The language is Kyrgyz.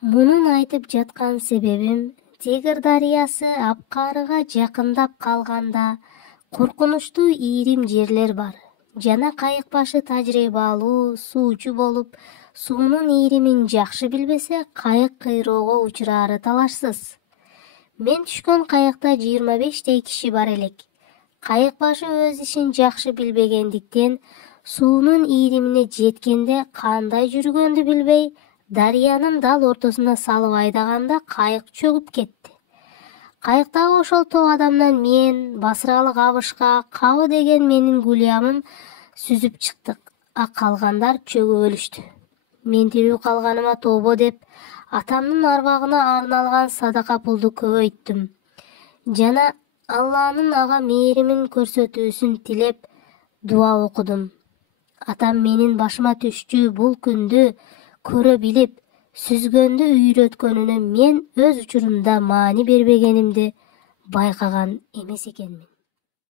Мунун айтып жаткан себебим Тигр дарыясы Апкарыга жакындап калганда коркунучтуу ийрим жерлер бар. Жана кайык башы тажрыйбалуу суучу болуп, суунун ийримин жакшы билбесе, кайык кыйроого учурары талашсыз. Мен түшкөн кайыкта 25 киши бар элек. Кайык башы өз ишин жакшы билбегендиктен, суунун ийримине жеткенде кандай жүргөндү билбей, дарыянын дал ортосуна салып айдаганда кайык чөгүп кетти. Кайыктагы ошол топ адамдан мен, басыралы кабышка, кабы деген менин гулямым сүзүп чыктык, а калгандар чөгүп өлүштү. Мен тирүү калганыма тобо деп, атамдын арбагына арналган садака пулду көбөйттүм. Жана Алланын ага мээримин көрсөтүүсүн тилеп, дуа окудум. Атам менин башыма түштүү бул күндү көрө билип, сүзгөндү үйрөткөнүнө мен өз учурумда маани бербегенимди байкаган эмес экенмин.